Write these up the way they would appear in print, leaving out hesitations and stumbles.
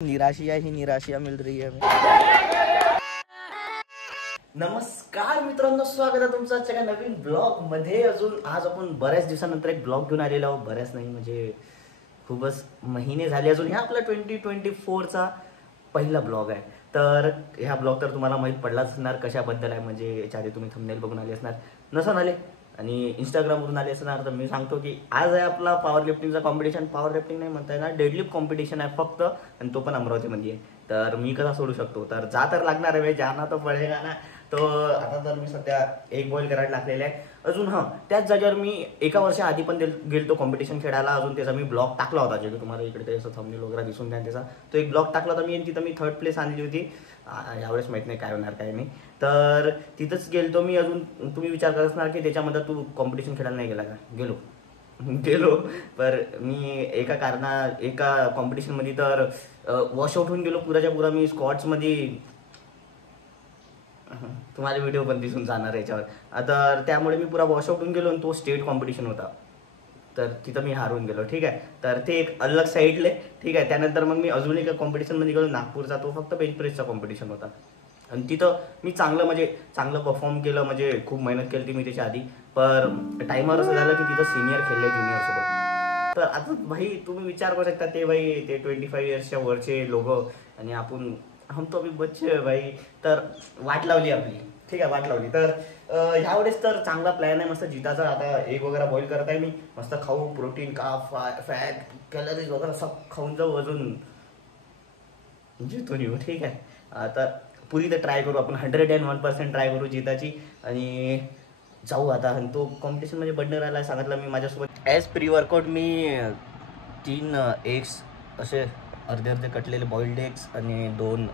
निराशिया ही निराशिया mill रही है हमें। नमस्कार मित्रांनो, स्वागत आहे तुमचं आजच्या नवीन ब्लॉग मध्ये। आज आपण बऱ्याच दिवसानंतर एक ब्लॉग घेऊन आलेलो आहोत। बऱ्याच नाही म्हणजे खूपच महिने झाले। अजून ह्या आपला 2024 चा पहिला ब्लॉग आहे। तर ह्या ब्लॉग तर तुम्हाला माहित पडलाच असणार कशाबद्दल आहे। म्हणजे याच्या आधी तुम्ही थंबनेल बघून आले असणार, नसन आले आणि इंस्टाग्रामवरून आले असणार तर मी सांगतो की आज आहे आपला पॉवर लिफ्टिंगचा कॉम्पिटिशन। पॉवर लिफ्टिंग नाही म्हणता येणार, डेडलिफ्ट कॉम्पिटिशन आहे फक्त, आणि तो पण अमरावतीमध्ये आहे। तर मी कसा सोडू शकतो, तर जा तर लागणार आहे, जाना तर पडेगा ना। तो आता तर मी सध्या एक बॉईल करायला लागलेला आहे। अजून त्याच जागेवर मी एका वर्षा आधी पण गेलतो कॉम्पिटिशन खेळायला। अजून त्याचा मी ब्लॉग टाकला होता, जे तुम्हाला इकडे त्याचं थंबनेल वगैरे दिसून द्या त्याचा। तो एक ब्लॉग टाकला होता मी, आणि तिथं मी 3rd प्लेस आणली होती। यावेळेस माहित नाही काय होणार काय नाही, तर तिथंच गेलतो मी। अजून तुम्ही विचार करत असणार की त्याच्यामध्ये तू कॉम्पिटिशन खेळायला नाही गेला का? गेलो पर मी एका कॉम्पिटिशनमध्ये तर वॉशआउट होऊन गेलो पुराच्या पुरा। मी स्कॉट्समध्ये, तुम्हाला व्हिडिओ पण दिसून जाणार याच्यावर आता। त्यामुळे मी पुरा वॉशआउट होऊन गेलो, आणि तो स्टेट कॉम्पिटिशन होता, तर तिथं मी हारून गेलो। ठीक आहे, तर ते एक अलग साईडले। ठीक आहे, त्यानंतर मग मी अजून एका कॉम्पिटिशनमध्ये गेलो नागपूरचा। तो फक्त बेंच प्रेसचा कॉम्पिटिशन होता, आणि तिथं मी चांगलं परफॉर्म केलं। म्हणजे खूप मेहनत केली मी त्याच्या आधी, पर टाइमर असं झालं की तिथं सिनियर खेळले ज्युनियर सोबत। तर आता भाई तुम्ही विचार करू शकता, ते 25 इयर्सच्या वरचे लोक, आणि आपण हम तो अभी बच्चे भाई। तर वाट लावली आपली। ठीक आहे, वाट लावली। तर ह्यावेळेस तर चांगला प्लॅन आहे मस्त जिताचा। आता एग वगैरे बॉईल करत आहे मी, मस्त खाऊ, प्रोटीन का फॅट कॅलरीज वगैरे सब खाऊन जाऊ, अजून जितून येऊ। ठीक आहे, आता पुरी तर ट्राय करू आपण, 101% ट्राय करू जिताची, आणि जाऊ आता। आणि तो कॉम्पिटिशन म्हणजे बंडर राहिला सांगितलं मी माझ्यासोबत। ॲज प्री वर्कआउट मी 3 एग्स असे अर्धे कटलेले बॉइल्ड एग्स, आणि 2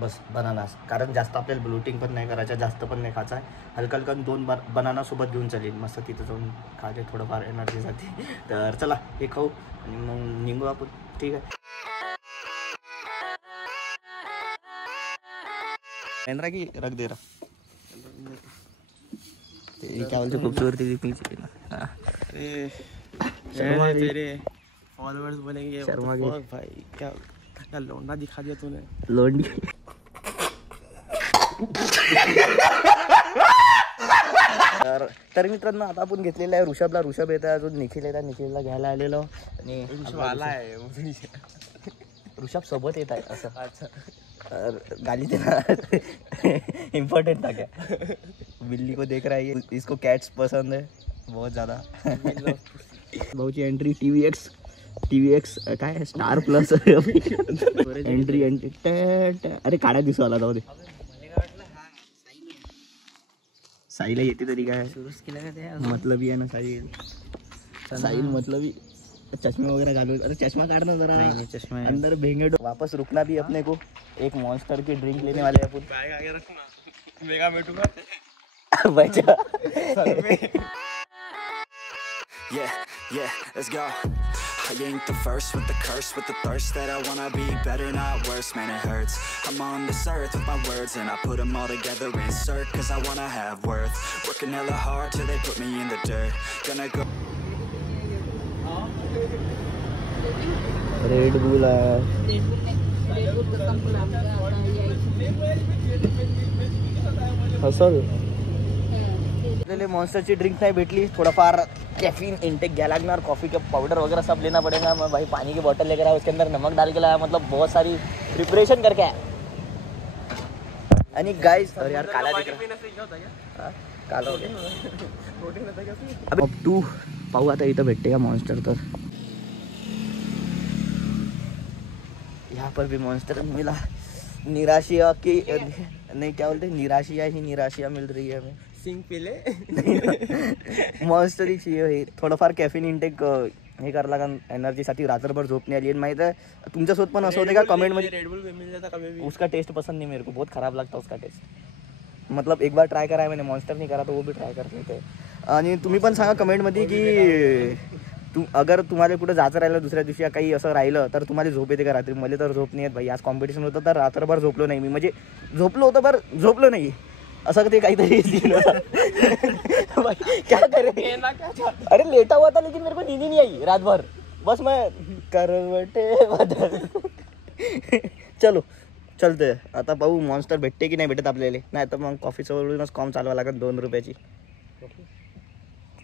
बस बनानास। कारण जास्त आपल्याला ब्लोटिंग पण नाही करायचं, जास्त पण नाही खायचं आहे, हलका 2 बनाना सोबत घेऊन चालेल। मस्त तिथं जाऊन खाते, थोडंफार एनर्जी जाते। तर चला हे खाऊ आणि मग निघू आपण। ठीक आहे, की रख दे रहा क्या बोलते, खूबसूरती दिखनी चाहिए ना। तेरे फॉलोअर्स बोलेंगे शर्मा के भाई क्या लौंडा दिखा दिया तूने। लोंडी तर मित्रांनो, आता आपण घेतलेला आहे ऋषभला। ऋषभ येत आहे, अजून निखिल येत आहे, निखिलला घ्यायला आलेलो। आणि ऋषभ सोबत येत आहे असं। अच्छा, गाली देना इम्पोर्टेंट था क्या? बिल्ली को देख रहा है ये, इसको कैट्स पसंद है बहुत ज़्यादा। भाऊची एंट्री TVX काय आहे, स्टार प्लस एंट्री। अरे काढा दिसू आला, जाऊ दे। साईला येते तरी काय मतलबी आहे ना साहिल मतलबी। चश्मे वगैरह घालू, अरे चश्मा काटना जरा। नहीं, चश्मा अंदर भेंगे। वापस रुकना भी अपने को, एक मॉन्स्टर की ड्रिंक लेने वाले अपन। बैग आगे रखना, मेगा बैठूंगा बचा। Yeah, let's go. I ain't the first with the curse, with the thirst that I wanna be better, not worse, man it hurts. I'm on this earth with my words, and I put them all together, insert, cause I wanna have worth. Working hella hard till they put me in the dirt. Gonna go. Red boule आहे, मॉन्स्टरची drink नहीं भेटली, थोड़ाफार caffeine intake घ्या लागणार, coffee का powder वगैरह सब लेना पड़ेगा। मैं भाई पानी की बोतल लेकर आया, उसके अंदर नमक डाल के लाया, मतलब बहुत सारी प्रिपरेशन करके आया। आणि गाइस, अरे यार काला दिख रहा, काला हो गया। अब तू पाहू आता इथं भेटते का मॉन्स्टर। तर यहाँ पर भी मॉन्स्टर मिला। निराशिया की नहीं, क्या बोलते, निराशिया ही निराशिया मिल रही है हमें। सिंग पिले मॉन्स्टर ही चाहिए। थोडंफार कॅफीन इंटेक हे करायला लागेल एनर्जीसाठी। रात्रभर झोप नाही आली। आणि माहित आहे तुमच्यासोबत पण असं होते का कमेंट मध्ये, रेड बुल मिल जाता कभी भी। उसका टेस्ट पसंद नहीं मेरे को, बहुत खराब लगता उसका टेस्ट। मतलब एक बार ट्राय करा है मैंने, मॉन्स्टर नहीं करा तो वो भी ट्राय कर लेते। आणि तुम्ही पण सांगा कमेंटमध्ये की अगर तुम्हाला कुठं जायचं राहिलं दुसऱ्या दिवशी काही असं राहिलं तर तुम्हाला झोप येते का रात्री? मला तर झोप नाही येत भाई। आज कॉम्पिटिशन होतं तर रात्रभर झोपलो नाही मी, म्हणजे झोपलो होतं पर झोपलो नाही असं ते काहीतरी क्या करे। अरे लेटा हुआ था लेकिन मेरे को नींद ही नहीं आई रात भर। बस मैं करवटे बदल चलो चलते आता पाहू मॉन्स्टर भेटते की नाही भेटत आपल्याला, नाही तर मग कॉफीचं वळूनच कॉम चालवा लागत 2 रुपयाची.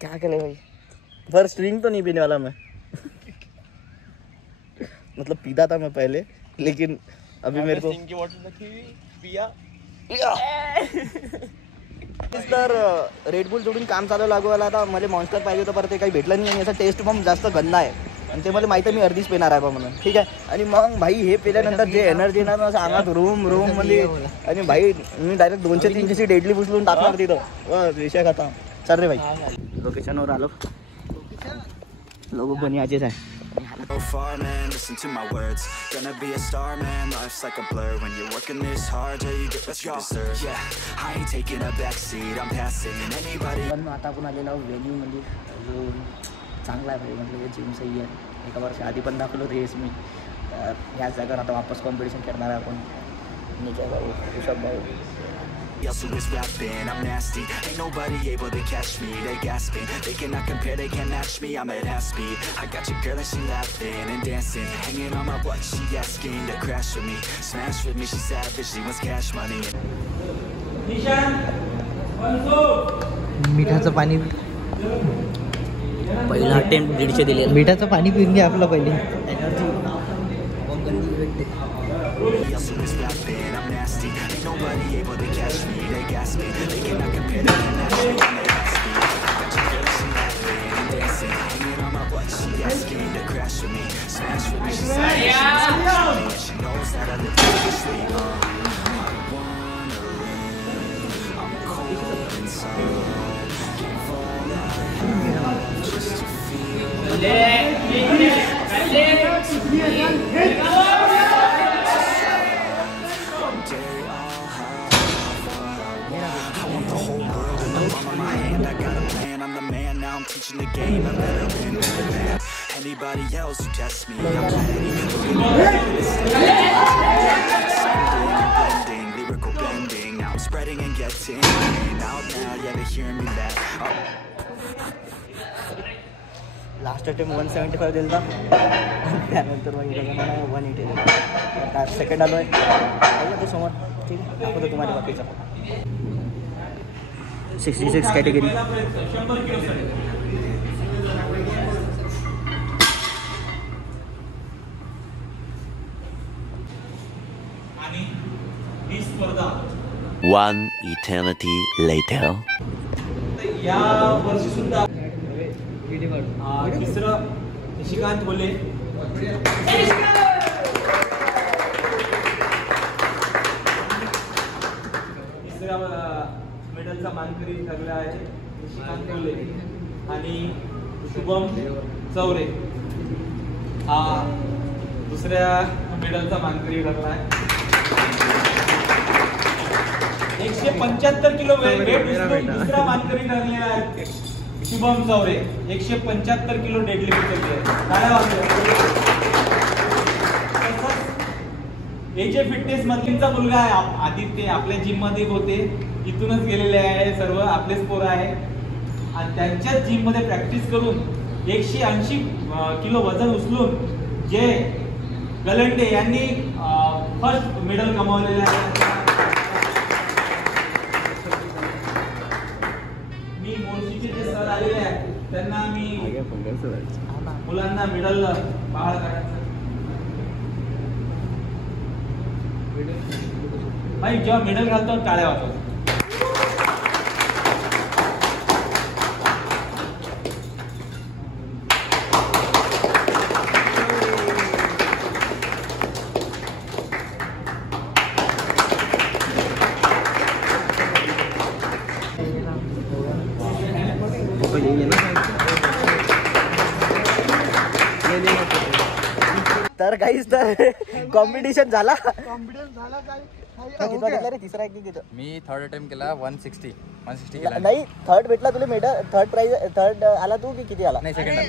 क्या करे भाई, पर स्ट्रिंग तो नहीं पीने वाला मैं. मतलब पीता था मैं पहले, लेकिन अभी मेरे को की बॉटल रखी पिया. तर रेडबुल जोडून काम चालू लागवायला आता मला मॉन्स्टर पाहिजे होतं, पण ते काही भेटलं नाही आणि याचा टेस्ट पण जास्त गंदा आहे आणि ते मला माहिती आहे मी अर्धीच पिणार आहे बा म्हणून. ठीक आहे, आणि मग भाई हे पिल्यानंतर जे एनर्जी येणार ना असं अंगात रूम मध्ये, आणि भाई मी डायरेक्ट 200-300 डेडली उचलून टाकणार तिथं विषय खाता. चल रे भाई लोकेशनवर आलो, लोक कोणी आजेच आहे. Go far, man, listen to my words. Gonna be a star, man, life's like a blur. When you're working this hard, yeah, you get what you deserve. Yeah, I ain't taking a backseat, I'm passing anybody. पण आता आपण आलेलो venue म्हणजे जो चांगला आहे भाई, म्हणजे जिम सही आहे. एका वर्ष आधी पण दाखवलं रेस मी, ह्याच जागेवर आता वापस कॉम्पिटिशन करणार आहे आपण. निजय भाऊ, ऋषभ भाऊ, Else who is rapping, I'm nasty. Ain't nobody able to catch me. They gasping, they cannot compare, they can't match me. I'm at half speed. I got your girl and she laughing and dancing, hanging on my butt. She asking to crash with me, smash with me. She savage, she wants cash money. मिठाचं पाणी पहिला attempt 150 दिले. मिठाचं पाणी पिऊन घ्या आपलं पहिले. Else who is rapping, I'm nasty. Ain't nobody able to catch me. They gasping, they cannot compare, they can't match me. I'm at half speed. I got your girl and she laughing and dancing, hanging on my butt. She asking to crash with me, smash with me. She savage, she wants cash money, and she knows that I live dangerously. I wanna live, I'm cold inside. Give all I have just to feel. I'm teaching the game, I've never been better than anybody else who tests me. I'm blending, lyrical bending. Now I'm spreading and getting out now, yeah, they're hearing me back. Last attempt 175 दिला, त्यानंतर मग इकडे मला 180 दिला. Second आलो आहे ते समोर. ठीक आहे, दाखवतो तुम्हाला बाकीचा. 66 कॅटेगरी. One eternity later. या वर्षी सुद्धा तिसरं निशिकांत बोले, तिसऱ्या मेडलचा मानकरी ठरला आहे निशिकांत बोले, आणि शुभम चौरे हा दुसऱ्या मेडलचा मानकरी ठरला आहे. 175 किलो वेट उचलून दुसरा मानकरी ठरलेला आहे शुभम चौरे. 175 किलो डेडलिफ्ट उचलले आहे. एजे फिटनेस मधलीचा मुलगा आहे आदित्य, आपल्या जिम मध्ये होते, इथूनच गेलेले आहे, सर्व आपलेच पोरं आहे आणि त्यांच्याच जिम मध्ये प्रॅक्टिस करून 180 किलो वजन उचलून जे गलंडे यांनी फर्स्ट मेडल कमावलेले आहे. मी मोर्शीचे जे सर आलेले आहेत त्यांना मी मुलांना मेडल बहाल करायचं. भाई जेव्हा मेडल घालतो टाळ्या वाजवतो. तर काहीच तर कॉम्पिटिशन झाला. रे तिसरा एक किती? मी थर्ड अटेम्प्ट केला 160 केला. नाही थर्ड भेटला तुला मेडल, थर्ड प्राइज, थर्ड आला तू की किती आला? नाही सेकंड आला.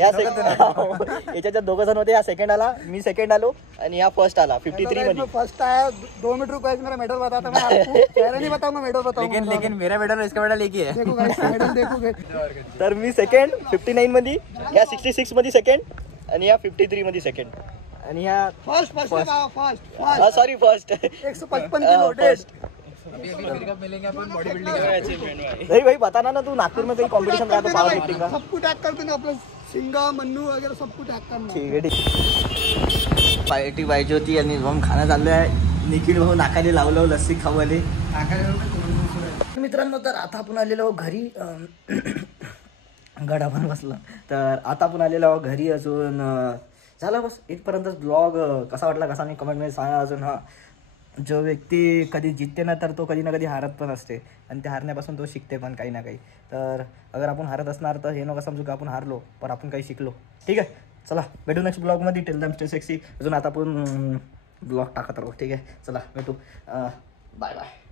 या सेकंड आला, याच्यात 2 जण होते. या सेकंड आला, मी सेकंड आलो आणि या फर्स्ट आला 53 मध्ये. फर्स्ट आया 2 मीटर रुपए मेरा मेडल बताता मैं आपको, चेहरा नहीं बताऊंगा, मेडल बताऊंगा. लेकिन मेरा मेडल इसका मेडल एक ही है. देखो गाइस मेडल देखोगे. तर मी सेकंड 59 मध्ये, या 66 मध्ये सेकंड आणि या 53 मध्ये सेकंड. आणि ह्या first first sorry first 155 kilo dead मिलेंगे अपन बॉडी बिल्डिंग नहीं भाई बताना ना तू नागपुर में कहीं कंपटीशन रहा तो पावर लिफ्टिंग का सबको टैग करते ना आपलं सिंगा मन्नू वगैरे सबको टॅग करणार ठीक आहे ठीक पार्टी पाहिजे होती आणि मग खाणं चाललं आहे निखिल भाऊ नाकाने लावलं लस्सी खावाले मित्रांनो तर आता आपण आलेलो घरी गडा पण बसला तर आता आपण आलेलो घरी अजून झालं बस इथपर्यंतच ब्लॉग कसा वाटला कसा नाही कमेंटमध्ये सांगा अजून हां जो व्यक्ती कधी जितते ना तर तो कधी ना कधी हारत पण असते आणि ते हारण्यापासून तो शिकते पण काही ना काही तर अगर आपण हारत असणार तर हे नका समजू की आपण हारलो पण आपण काही शिकलो ठीक आहे चला भेटू नेक्स्ट ब्लॉगमध्ये टेल दॅम स्टे सेक्सी अजून आता आपण ब्लॉग टाकत राहू ठीक आहे चला भेटू बाय बाय